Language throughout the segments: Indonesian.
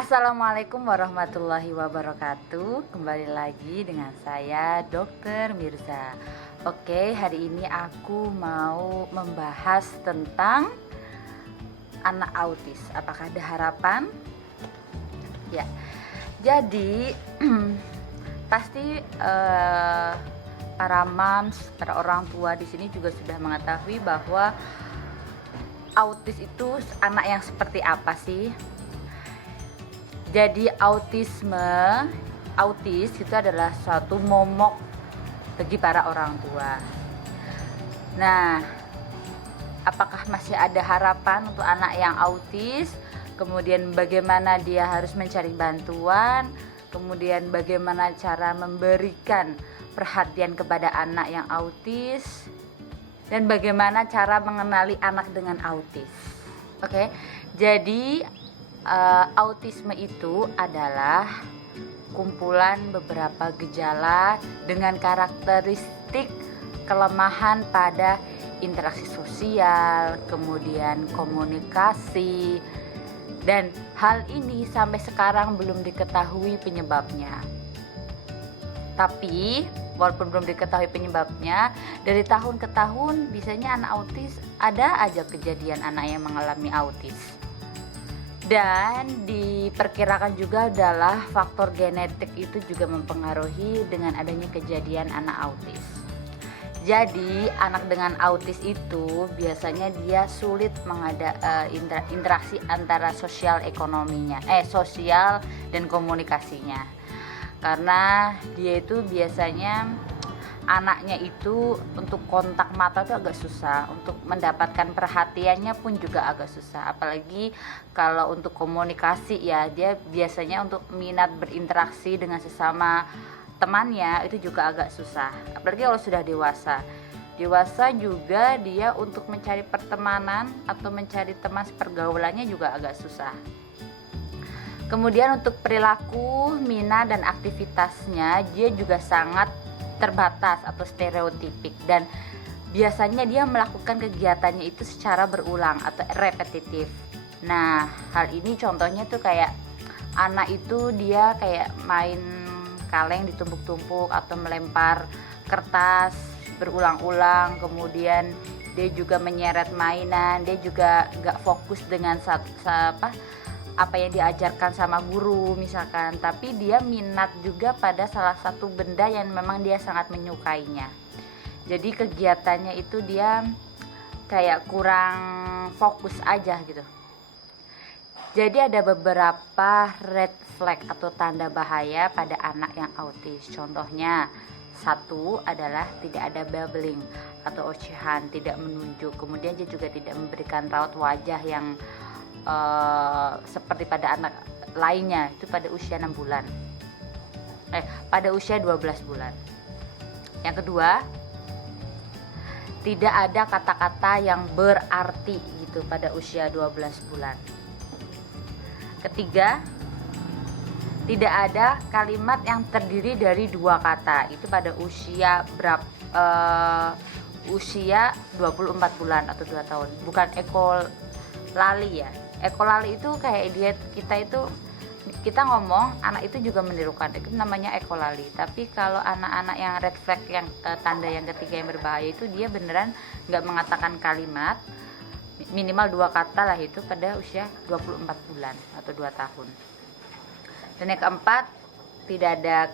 Assalamualaikum warahmatullahi wabarakatuh. Kembali lagi dengan saya Dr. Mirza. Oke, hari ini aku mau membahas tentang anak autis. Apakah ada harapan? Ya. Jadi pasti para moms, para orang tua di sini juga sudah mengetahui bahwa autis itu anak yang seperti apa sih? Jadi autis itu adalah suatu momok bagi para orang tua. Nah, apakah masih ada harapan untuk anak yang autis? Kemudian bagaimana dia harus mencari bantuan? Kemudian bagaimana cara memberikan perhatian kepada anak yang autis? Dan bagaimana cara mengenali anak dengan autis? Oke, jadi autisme itu adalah kumpulan beberapa gejala dengan karakteristik kelemahan pada interaksi sosial, kemudian komunikasi, dan hal ini sampai sekarang belum diketahui penyebabnya. Tapi walaupun belum diketahui penyebabnya, dari tahun ke tahun biasanya anak autis ada aja kejadian anak yang mengalami autis. Dan diperkirakan juga adalah faktor genetik itu juga mempengaruhi dengan adanya kejadian anak autis. Jadi anak dengan autis itu biasanya dia sulit interaksi antara sosial dan komunikasinya. Karena dia itu biasanya anaknya itu untuk kontak mata itu agak susah, untuk mendapatkan perhatiannya pun juga agak susah. Apalagi kalau untuk komunikasi ya, dia biasanya untuk minat berinteraksi dengan sesama temannya itu juga agak susah. Apalagi kalau sudah dewasa. Dewasa juga dia untuk mencari pertemanan atau mencari teman sepergaulannya juga agak susah. Kemudian untuk perilaku, minat dan aktivitasnya dia juga sangat terbatas atau stereotipik, dan biasanya dia melakukan kegiatannya itu secara berulang atau repetitif. Nah, hal ini contohnya tuh kayak anak itu dia kayak main kaleng ditumpuk-tumpuk atau melempar kertas berulang-ulang, kemudian dia juga menyeret mainan, dia juga gak fokus dengan apa yang diajarkan sama guru misalkan, tapi dia minat juga pada salah satu benda yang memang dia sangat menyukainya. Jadi kegiatannya itu dia kayak kurang fokus aja gitu. Jadi ada beberapa red flag atau tanda bahaya pada anak yang autis. Contohnya, satu adalah tidak ada babbling atau ocehan, tidak menunjuk. Kemudian dia juga tidak memberikan raut wajah yang seperti pada anak lainnya itu pada usia 6 bulan. Pada usia 12 bulan. Yang kedua, tidak ada kata-kata yang berarti gitu pada usia 12 bulan. Ketiga, tidak ada kalimat yang terdiri dari 2 kata. Itu pada usia usia 24 bulan atau 2 tahun. Bukan ekolali ya. Ekolali itu kayak kita ngomong anak itu juga menirukan, itu namanya ekolali. Tapi kalau anak-anak yang red flag yang tanda yang ketiga yang berbahaya itu dia beneran nggak mengatakan kalimat, minimal 2 kata lah itu pada usia 24 bulan atau 2 tahun. Dan yang keempat, tidak ada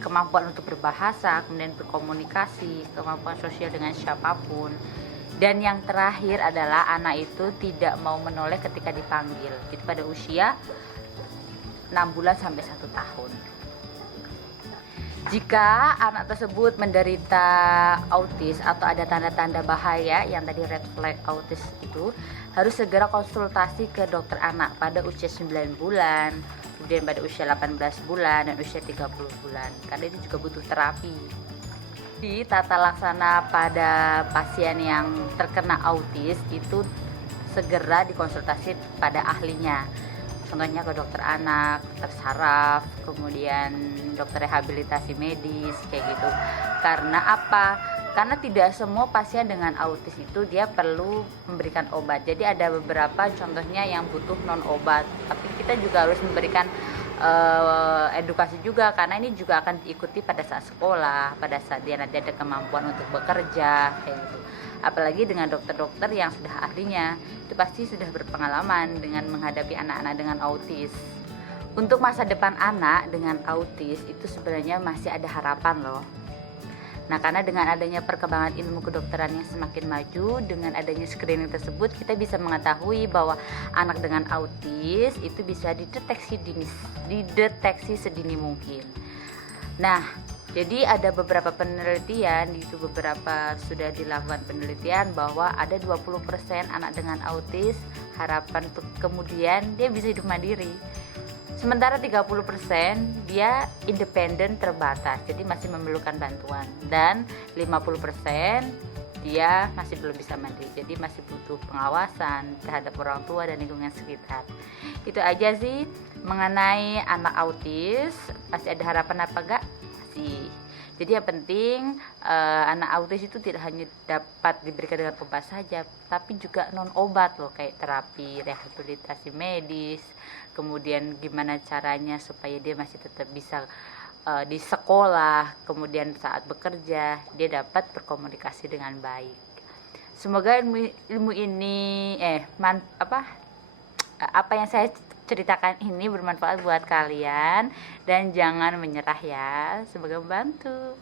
kemampuan untuk berbahasa, kemudian berkomunikasi, kemampuan sosial dengan siapapun. Dan yang terakhir adalah anak itu tidak mau menoleh ketika dipanggil. Itu pada usia 6 bulan sampai 1 tahun. Jika anak tersebut menderita autis atau ada tanda-tanda bahaya yang tadi red flag autis itu, harus segera konsultasi ke dokter anak pada usia 9 bulan, kemudian pada usia 18 bulan dan usia 30 bulan. Karena itu juga butuh terapi. Di tata laksana pada pasien yang terkena autis itu segera dikonsultasi pada ahlinya. Contohnya ke dokter anak, dokter saraf, kemudian dokter rehabilitasi medis kayak gitu. Karena apa? karena tidak semua pasien dengan autis itu dia perlu memberikan obat. Jadi ada beberapa contohnya yang butuh non obat, tapi kita juga harus memberikan edukasi juga, karena ini juga akan diikuti pada saat sekolah, pada saat dia nanti ada kemampuan untuk bekerja kayak gitu. Apalagi dengan dokter-dokter yang sudah ahlinya, itu pasti sudah berpengalaman dengan menghadapi anak-anak dengan autis. Untuk masa depan anak dengan autis itu sebenarnya masih ada harapan loh. Nah, karena dengan adanya perkembangan ilmu kedokteran yang semakin maju, dengan adanya screening tersebut, kita bisa mengetahui bahwa anak dengan autis itu bisa dideteksi sedini mungkin. Nah, jadi ada beberapa penelitian, itu beberapa sudah dilakukan penelitian bahwa ada 20% anak dengan autis harapan untuk kemudian dia bisa hidup mandiri. Sementara 30% dia independen terbatas, jadi masih memerlukan bantuan, dan 50% dia masih belum bisa mandiri, jadi masih butuh pengawasan terhadap orang tua dan lingkungan sekitar. Itu aja sih mengenai anak autis. Masih ada harapan apa enggak? Masih. Jadi yang penting anak autis itu tidak hanya dapat diberikan dengan obat saja, tapi juga non obat loh, kayak terapi rehabilitasi medis. Kemudian gimana caranya supaya dia masih tetap bisa di sekolah, kemudian saat bekerja dia dapat berkomunikasi dengan baik. Semoga ilmu ini apa yang saya ceritakan ini bermanfaat buat kalian, dan jangan menyerah ya, semoga membantu.